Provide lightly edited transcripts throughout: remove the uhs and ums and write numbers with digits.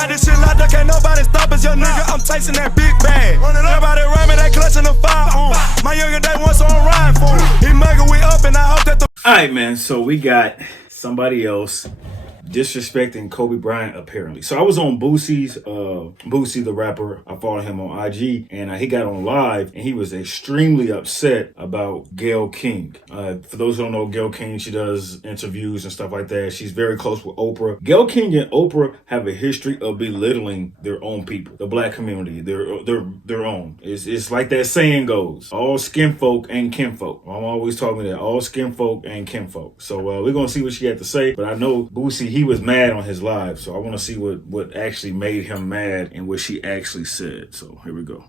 got this shit locked up, can't nobody stop us, young nigga. I'm chasing that big bag. Everybody around me, they clutching the fire. My younger day once on ride for him. He mugger, we up, and I hope that the. Alright, man, so we got somebody else disrespecting Kobe Bryant, apparently. So I was on Boosie the rapper. I follow him on IG, and he got on live, and he was extremely upset about Gayle King. For those who don't know, Gayle King, she does interviews and stuff like that. She's very close with Oprah. Gayle King and Oprah have a history of belittling their own people, the black community, their own. It's like that saying goes, all skin folk ain't kinfolk. I'm always talking that, all skin folk ain't kinfolk. So we're gonna see what she had to say, but I know Boosie, he was mad on his live, so I want to see what actually made him mad and what she actually said. So here we go.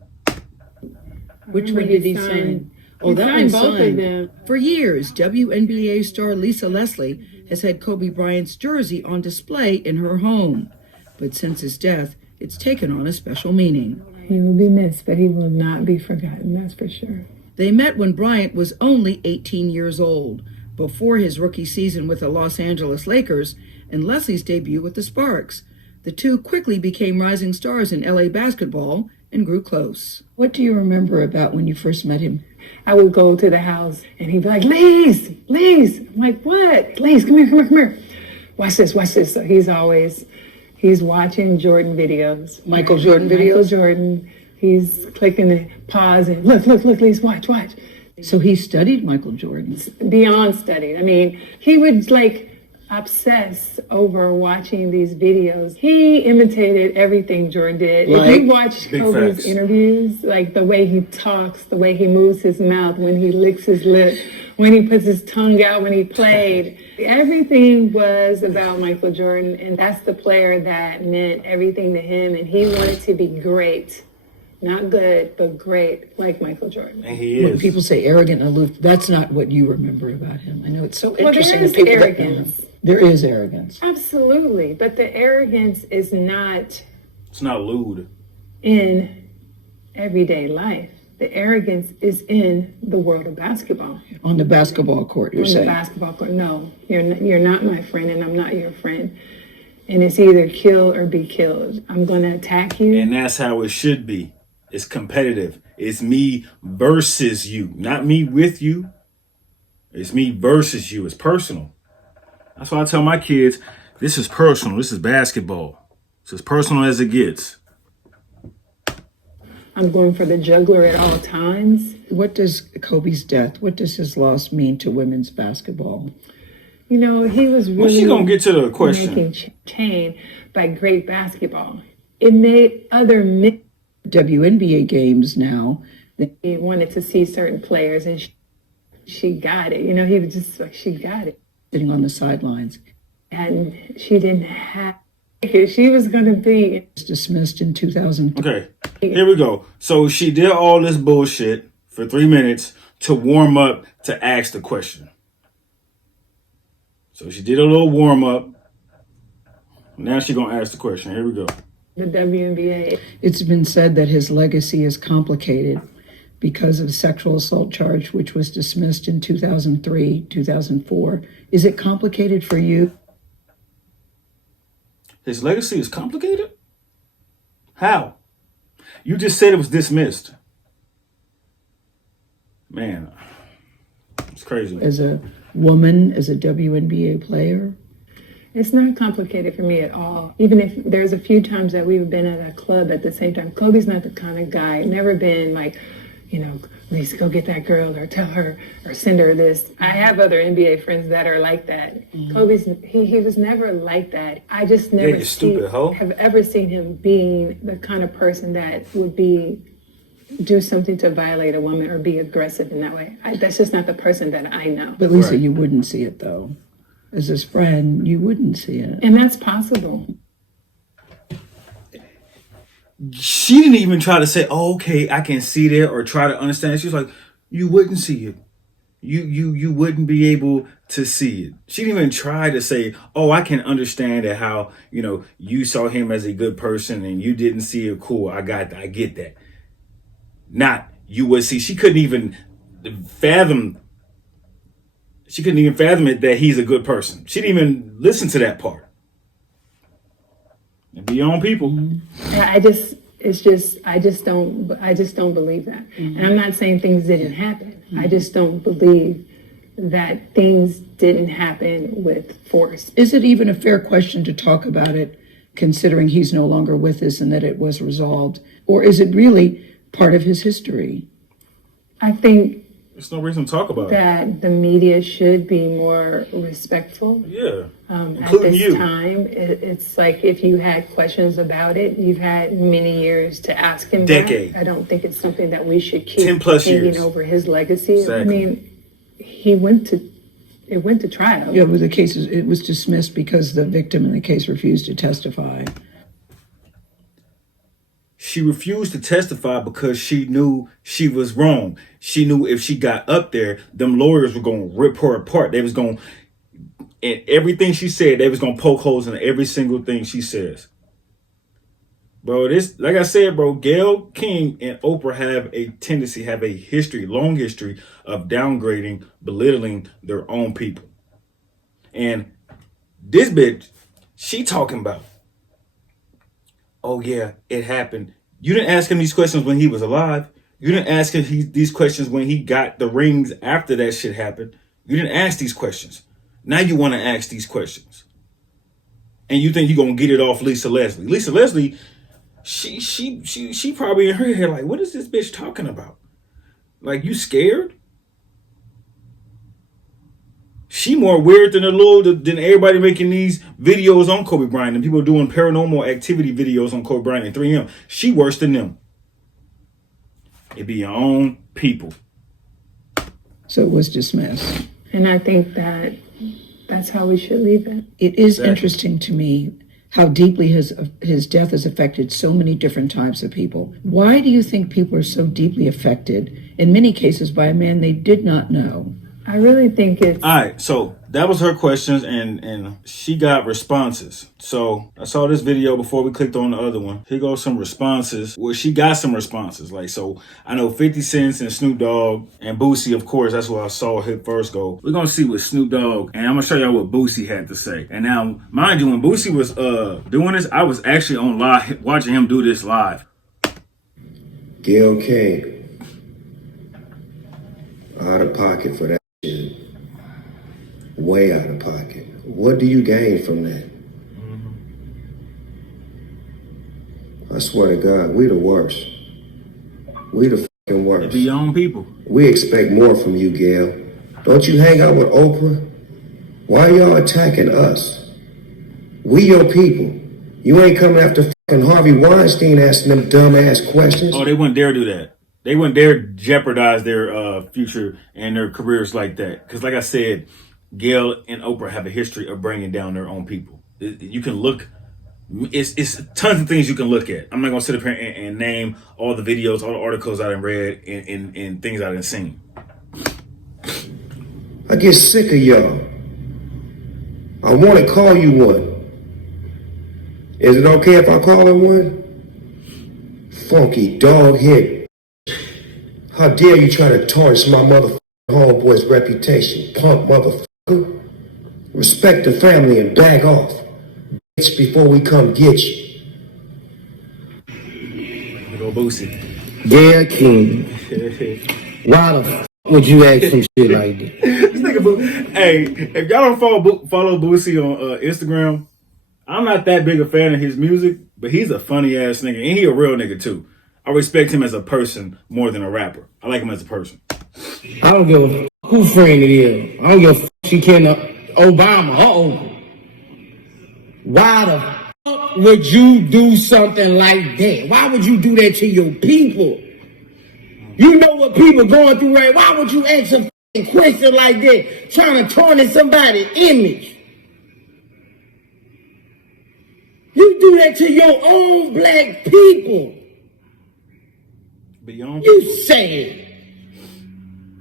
Which one did he sign? Oh, that one signed. For years, WNBA star Lisa Leslie has had Kobe Bryant's jersey on display in her home. But since his death, it's taken on a special meaning. He will be missed, but he will not be forgotten, that's for sure. They met when Bryant was only 18 years old, before his rookie season with the Los Angeles Lakers and Leslie's debut with the Sparks. The two quickly became rising stars in LA basketball and grew close. What do you remember about when you first met him? I would go to the house and he'd be like, Lise. I'm like, what? Lise, come here. Watch this. So he's watching Jordan videos. Michael Jordan videos? Michael Jordan. He's clicking the pause and look, Lise, watch. So he studied Michael Jordan? Beyond studied. I mean, he would obsess over watching these videos. He imitated everything Jordan did. If you watch Kobe's interviews, like the way he talks, the way he moves his mouth, when he licks his lip, when he puts his tongue out when he played, everything was about Michael Jordan, and that's the player that meant everything to him, and he wanted to be great. Not good, but great, like Michael Jordan. And he is. When people say arrogant and aloof, that's not what you remember about him. I know it's so interesting. There is arrogance. There is arrogance. Absolutely, but the arrogance is not... It's not lewd. ...in everyday life. The arrogance is in the world of basketball. On the basketball court, you're saying? On the basketball court, no. You're not my friend, and I'm not your friend. And it's either kill or be killed. I'm going to attack you. And that's how it should be. It's competitive. It's me versus you, not me with you. It's me versus you. It's personal. That's why I tell my kids, this is personal. This is basketball. It's as personal as it gets. I'm going for the juggler at all times. What does Kobe's death, what does his loss mean to women's basketball? You know, he was really... What's she going to get to the question? ...making change by great basketball. It made other men... WNBA games now. He wanted to see certain players, and she got it. You know, he was just like, she got it. Sitting on the sidelines. And she didn't have it. She was going to be... dismissed in 2000. Okay, here we go. So she did all this bullshit for 3 minutes to warm up to ask the question. So she did a little warm up. Now she's going to ask the question. Here we go. The WNBA. It's been said that his legacy is complicated because of sexual assault charge, which was dismissed in 2003, 2004. Is it complicated for you? His legacy is complicated? How? You just said it was dismissed. Man, it's crazy. As a woman, as a WNBA player? It's not complicated for me at all. Even if there's a few times that we've been at a club at the same time. Kobe's not the kind of guy, never been like, you know, Lisa, go get that girl or tell her or send her this. I have other NBA friends that are like that. Mm-hmm. Kobe's, he was never like that. I just never have ever seen him being the kind of person that would do something to violate a woman or be aggressive in that way. That's just not the person that I know. But Lisa, you wouldn't see it though. As his friend, you wouldn't see it. And that's possible. She didn't even try to say, oh, okay, I can see that, or try to understand. She was like, you wouldn't see it. You wouldn't be able to see it. She didn't even try to say, oh, I can understand that how, you know, you saw him as a good person and you didn't see it. Cool. I get that. Not you would see. She couldn't even fathom it that he's a good person. She didn't even listen to that part. And be your own people. I just don't believe that. And I'm not saying things didn't happen. I just don't believe that things didn't happen with force. Is it even a fair question to talk about it, considering he's no longer with us and that it was resolved? Or is it really part of his history? I think there's no reason to talk about that the media should be more respectful. Yeah. Including at this time, it's like if you had questions about it, you've had many years to ask him. Decade. I don't think it's something that we should keep 10+ hanging years over his legacy. Exactly. I mean, it went to trial. Yeah, with the cases, it was dismissed because the victim in the case refused to testify. She refused to testify because she knew she was wrong. She knew if she got up there, them lawyers were going to rip her apart. They was going to, and everything she said, they was going to poke holes in every single thing she says. Bro, this, like I said, bro, Gayle King and Oprah have a history, long history of downgrading, belittling their own people. And this bitch, she talking about, oh yeah, it happened. You didn't ask him these questions when he was alive. You didn't ask him these questions when he got the rings after that shit happened. You didn't ask these questions. Now you want to ask these questions. And you think you're going to get it off Lisa Leslie. Lisa Leslie, she probably in her head like, what is this bitch talking about? Like, you scared? She more weird than than everybody making these videos on Kobe Bryant and people doing paranormal activity videos on Kobe Bryant and 3M. She worse than them. It be your own people. So it was dismissed. And I think that's how we should leave it. It is interesting to me how deeply his death has affected so many different types of people. Why do you think people are so deeply affected, in many cases by a man they did not know? I really think it's... All right, so that was her questions, and she got responses. So I saw this video before we clicked on the other one. Here goes some responses. Well, she got some responses. Like, so I know 50 Cent and Snoop Dogg and Boosie, of course, that's where I saw him first go. We're going to see what Snoop Dogg, and I'm going to show y'all what Boosie had to say. And now, mind you, when Boosie was doing this, I was actually on live, watching him do this live. Gayle King, out of pocket for that. Way out of pocket. What do you gain from that? I swear to God, we the worst. We the fucking worst. It be your own people. We expect more from you, Gayle. Don't you hang out with Oprah? Why y'all attacking us? We your people. You ain't coming after fucking Harvey Weinstein asking them dumbass questions. Oh, they wouldn't dare do that. They wouldn't dare jeopardize their future and their careers like that. Because like I said, Gayle and Oprah have a history of bringing down their own people. You can look, it's tons of things you can look at. I'm not going to sit up here and name all the videos, all the articles I done read and things I done seen. I get sick of y'all. I want to call you one. Is it okay if I call her one? Funky dog head. How dare you try to tarnish my motherfucking homeboy's reputation, punk motherfucker. Respect the family and back off, bitch, before we come get you. Go Boosie. Gayle King. Why the f*** would you ask some shit like that? This nigga, hey, if y'all don't follow Boosie on Instagram, I'm not that big a fan of his music, but he's a funny ass nigga, and he a real nigga too. I respect him as a person more than a rapper. I like him as a person. I don't give a f*** who friend it is. I don't give a f*** she can Obama or Oprah. Why the f*** would you do something like that? Why would you do that to your people? You know what people going through, right? Why would you ask a f***ing question like that, trying to tarnish somebody's image? You do that to your own black people. Beyond You sad.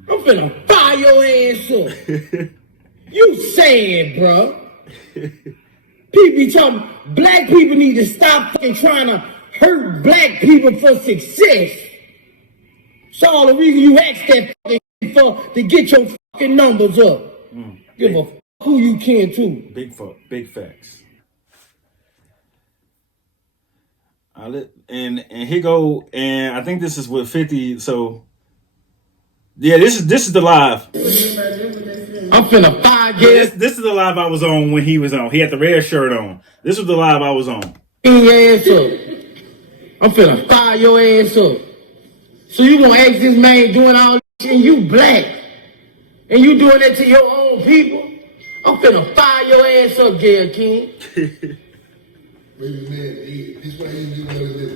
I'm finna fire your ass up. You sad, bro. People be talking, black people need to stop fucking trying to hurt black people for success. It's all the reason you ask that fucking shit for, to get your fucking numbers up. Give a fuck who you can too. big facts. And here go, and I think this is with 50. So yeah, this is the live. I'm finna fire This is the live I was on when he was on. He had the red shirt on. This was the live I was on. your ass up. I'm finna fire your ass up. So you gonna ask this man doing all this shit and you black. And you doing that to your own people? I'm finna fire your ass up, Gayle King.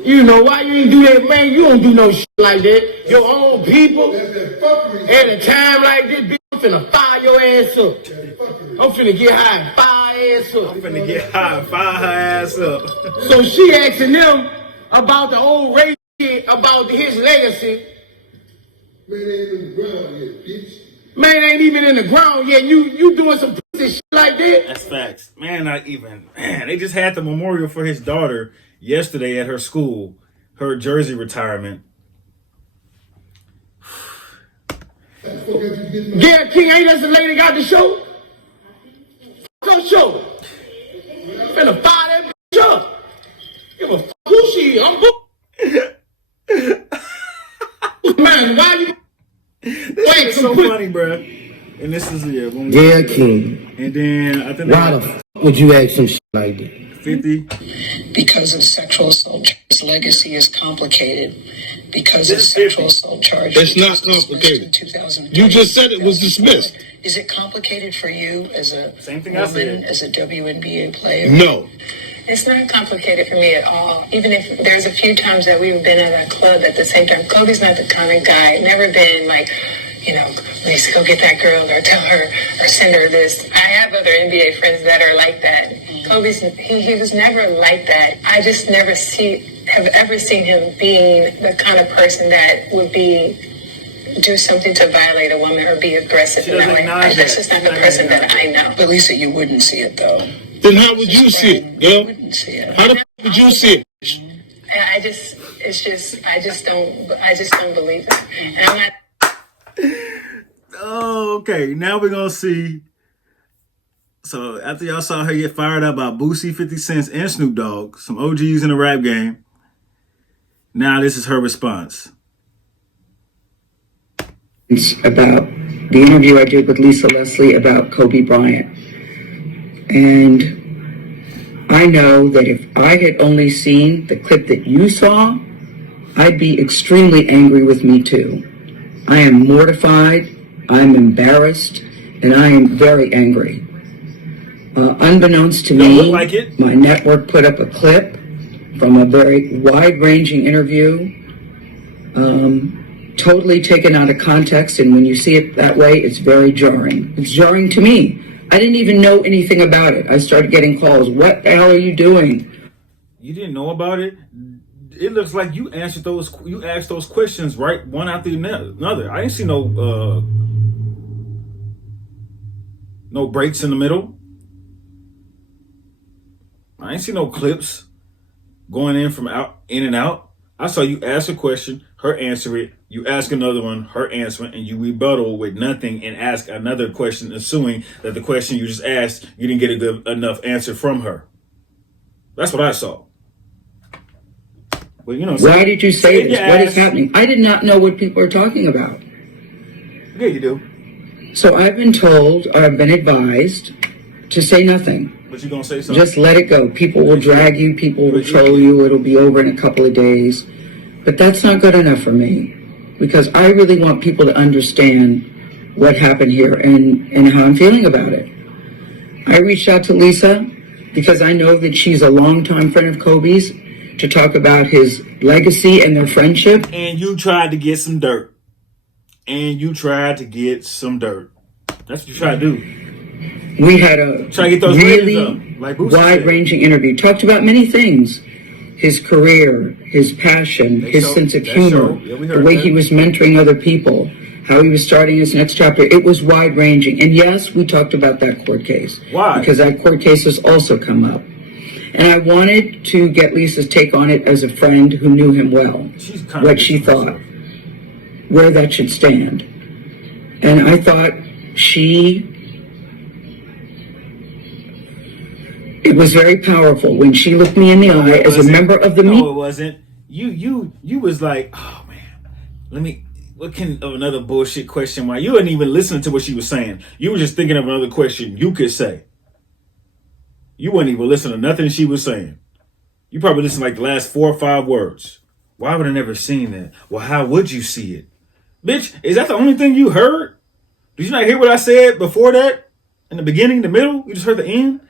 You know why you ain't do that, man? You don't do no shit like that. Your own people, at a time like this, bitch, I'm finna fire your ass up. I'm finna get high and fire her ass up. I'm finna get high and fire her ass up. So she asking them about the old race shit, about his legacy. Man ain't even in the ground yet. You doing some pussy shit like that? That's facts. Man, they just had the memorial for his daughter yesterday at her school, her jersey retirement. Gayle King, ain't that the lady got the show? Her show. Finna fire that bitch up. Give a fuck who she is. I'm man, why you? This is so funny, bro. And this is Gayle King. And then I think Why the fuck would you ask some shit like that? 50. Because of sexual assault charges, legacy is complicated. Because of sexual assault charges. It's not complicated. You just said it was dismissed. Is it complicated for you as a Same thing I said. as a WNBA player? No. It's not complicated for me at all. Even if there's a few times that we've been at a club at the same time. Kobe's not the kind of guy, never been like, Lisa, go get that girl or tell her or send her this. I have other NBA friends that are like that. Kobe's, he was never like that. I just never have ever seen him being the kind of person that would do something to violate a woman or be aggressive in that way. That's just not the person that I know. But Lisa, you wouldn't see it though. Then how would you see it, girl? You wouldn't see it. How the f would you see it? I just don't believe it. And I'm not. Oh, okay. Now we're gonna see. So after y'all saw her get fired up by Boosie, 50 Cent, and Snoop Dogg, some OGs in the rap game. Now this is her response. About the interview I did with Lisa Leslie about Kobe Bryant. And I know that if I had only seen the clip that you saw, I'd be extremely angry with me too. I am mortified, I'm embarrassed, and I am very angry. Unbeknownst to me, my network put up a clip from a very wide-ranging interview, totally taken out of context, and when you see it that way, it's very jarring. It's jarring to me. I didn't even know anything about it. I started getting calls. What the hell are you doing? You didn't know about it? It looks like you asked those questions right one after another. I didn't see no breaks in the middle. I didn't see no clips going in and out. I saw you ask a question, her answer it, you ask another one, her answer it, and you rebuttal with nothing and ask another question, assuming that the question you just asked, you didn't get a good enough answer from her. That's what I saw. But why did you say this? What is happening? I did not know what people are talking about. Yeah, you do. So I've been told, or I've been advised to say nothing. But you're going to say something? Just let it go. People will drag you. People will troll you. It'll be over in a couple of days. But that's not good enough for me, because I really want people to understand what happened here and how I'm feeling about it. I reached out to Lisa because I know that she's a longtime friend of Kobe's, to talk about his legacy and their friendship. And you tried to get some dirt. That's what you tried to do. We had a really wide-ranging interview. Talked about many things. His career, his passion, his sense of humor, the way he was mentoring other people, how he was starting his next chapter. It was wide-ranging. And yes, we talked about that court case. Why? Because that court case has also come up. And I wanted to get Lisa's take on it as a friend who knew him well, what she thought, where that should stand. And I thought she It was very powerful when she looked me in the eye as a member of the media. No, it wasn't. You was like, oh man, what can another bullshit question? Why you wasn't even listening to what she was saying? You were just thinking of another question you could say. You wouldn't even listen to nothing she was saying. You probably listened like the last 4 or 5 words. Why would I never seen that? Well, how would you see it? Bitch, is that the only thing you heard? Did you not hear what I said before that? In the beginning, the middle? You just heard the end?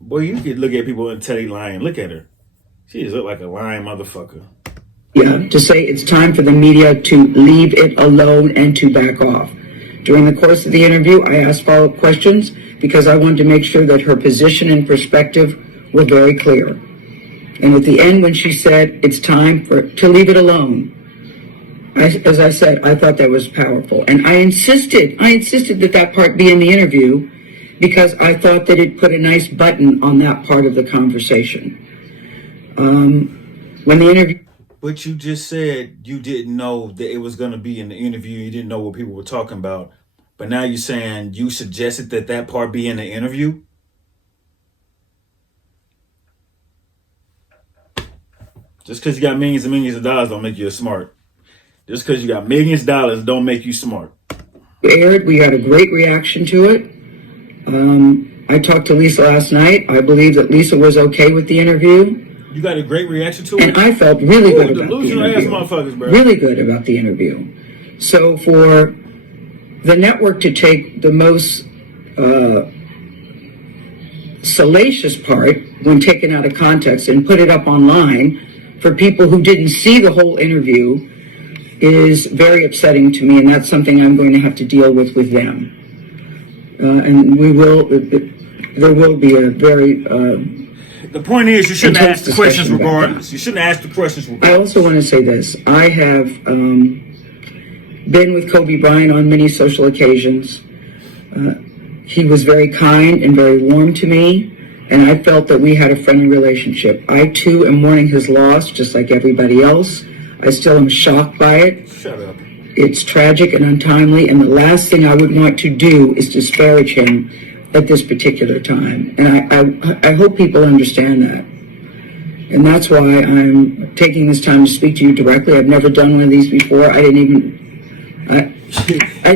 Boy, you could look at people and tell they lying. Look at her. She just look like a lying motherfucker. Yeah, to say it's time for the media to leave it alone and to back off. During the course of the interview, I asked follow-up questions because I wanted to make sure that her position and perspective were very clear. And at the end, when she said it's time to leave it alone, as I said, I thought that was powerful. And I insisted that part be in the interview because I thought that it put a nice button on that part of the conversation. When the interview... But you just said you didn't know that it was going to be in the interview. You didn't know what people were talking about. But now you're saying you suggested that part be in the interview? Just because you got millions and millions of dollars don't make you smart. Just because you got millions of dollars don't make you smart. Aired, we had a great reaction to it. I talked to Lisa last night. I believe that Lisa was okay with the interview. You got a great reaction to it? And I felt really good about the interview. Ass motherfuckers, bro. Really good about the interview. So for the network to take the most salacious part when taken out of context and put it up online for people who didn't see the whole interview is very upsetting to me, and that's something I'm going to have to deal with them. And there will be a very... the point is, you shouldn't ask the questions regardless. You shouldn't ask the questions regardless. I also want to say this. I have been with Kobe Bryant on many social occasions. He was very kind and very warm to me, and I felt that we had a friendly relationship. I, too, am mourning his loss, just like everybody else. I still am shocked by it. Shut up. It's tragic and untimely, and the last thing I would want to do is disparage him at this particular time. And I hope people understand that. And that's why I'm taking this time to speak to you directly. I've never done one of these before. I've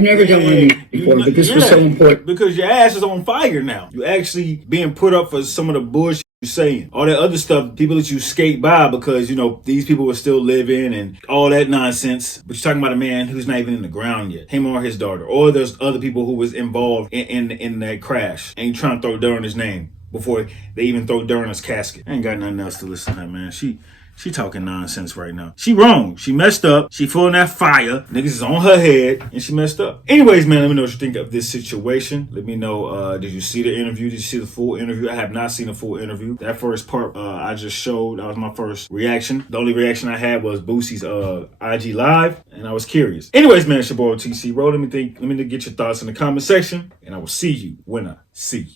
never done one of these before, but this was so important. Because your ass is on fire now. You're actually being put up for some of the bullshit you're saying. All that other stuff, people that you skate by because, you know, these people are still living and all that nonsense. But you're talking about a man who's not even in the ground yet. Him or his daughter. Or there's other people who was involved in that crash. And you trying to throw dirt on his name before they even throw dirt on his casket. I ain't got nothing else to listen to, man. She talking nonsense right now. She wrong. She messed up. She full of that fire. Niggas is on her head and she messed up. Anyways, man, let me know what you think of this situation. Let me know, did you see the interview? Did you see the full interview? I have not seen the full interview. That first part I just showed, that was my first reaction. The only reaction I had was Boosie's IG live, and I was curious. Anyways, man, it's your boy TC Roll. Let me get your thoughts in the comment section, and I will see you when I see you.